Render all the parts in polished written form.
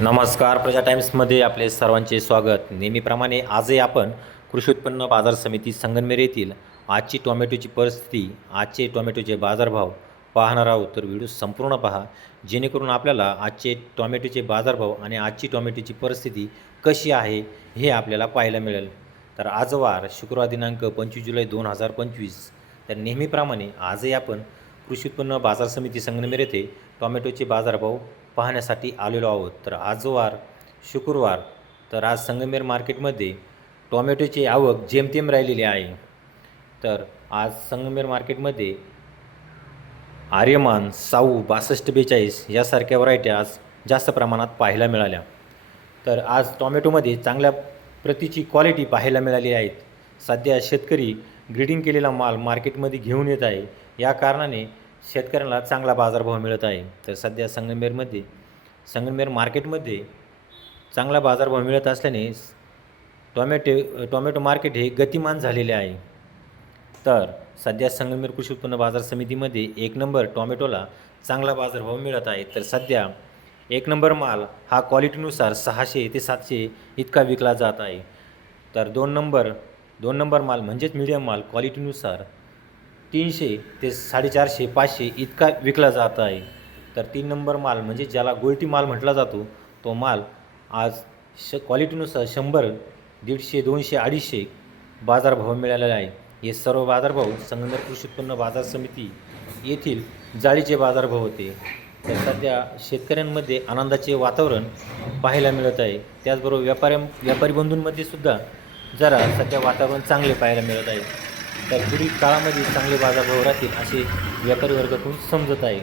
नमस्कार. प्रजा टाइम्समध्ये आपले सर्वांचे स्वागत. नेहमीप्रमाणे आजही आपण कृषी उत्पन्न बाजार समिती संगमनेर येथील आजची टोमॅटोची परिस्थिती, आजचे टोमॅटोचे बाजारभाव पाहणार आहोत. तर व्हिडिओ संपूर्ण पहा, जेणेकरून आपल्याला आजचे टोमॅटोचे बाजारभाव आणि आजची टोमॅटोची परिस्थिती कशी आहे हे आपल्याला पाहायला मिळेल. तर आज वार शुक्रवार दिनांक 25 जुलै 2025. तर नेहमीप्रमाणे आजही आपण कृषी उत्पन्न बाजार समिती संगमनेर येथे टोमॅटोचे बाजारभाव पाहण्यासाठी आलेलो आहोत. तर आज वार शुक्रवार, तर आज संगमनेर मार्केटमध्ये टोमॅटोची आवक जेमतेम राहिलेली आहे. तर आज संगमनेर मार्केटमध्ये आर्यमान, साऊ, 6242 यासारख्या व्हरायटी आज जास्त प्रमाणात पाहायला मिळाल्या. तर आज टोमॅटोमध्ये चांगल्या प्रतीची क्वालिटी पाहायला मिळाली आहेत. सध्या शेतकरी ग्रेडिंग केलेला माल मार्केटमध्ये घेऊन येत आहे. या कारणाने शेतकऱ्यांना चांगला बाजारभाव मिळत आहे. तर सध्या संगमनेर मार्केटमध्ये चांगला बाजारभाव मिळत असल्याने टोमॅटो मार्केट हे गतिमान झालेले आहे. तर सध्या संगमनेर कृषी उत्पन्न बाजार समितीमध्ये 1 नंबर टोमॅटोला चांगला बाजारभाव मिळत आहे. तर सध्या 1 नंबर माल हा क्वालिटीनुसार 600 ते 700 इतका विकला जात आहे. तर 2 नंबर माल म्हणजेच मीडियम माल क्वालिटीनुसार 300 ते 450 500 इतका विकला जात आहे. तर 3 नंबर माल म्हणजे ज्याला गोल्टी माल म्हटला जातो, तो माल आज क्वालिटीनुसार 100, 150, 200, 250 बाजारभाव मिळालेला आहे. हे सर्व बाजारभाव संगमनेर कृषी उत्पन्न बाजार समिती येथील जाळीचे बाजारभाव होते. तर सध्या शेतकऱ्यांमध्ये आनंदाचे वातावरण पाहायला मिळत आहे. त्याचबरोबर व्यापारी बंधूंमध्ये सुद्धा जरा सध्या वातावरण चांगले पाहायला मिळत आहे. तर पुढील काळामध्ये चांगले बाजारभाव राहतील असे व्यापारी वर्गातून समजत आहे.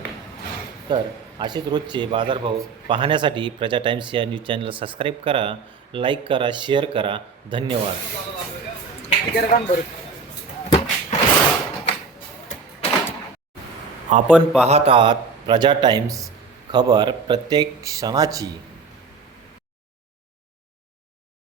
तर असेच रोजचे बाजारभाव पाहण्यासाठी प्रजा टाइम्स या न्यूज चॅनलला सबस्क्राईब करा, लाईक करा, शेअर करा. धन्यवाद. आपण पाहत आहात प्रजा टाइम्स, खबर प्रत्येक क्षणाची.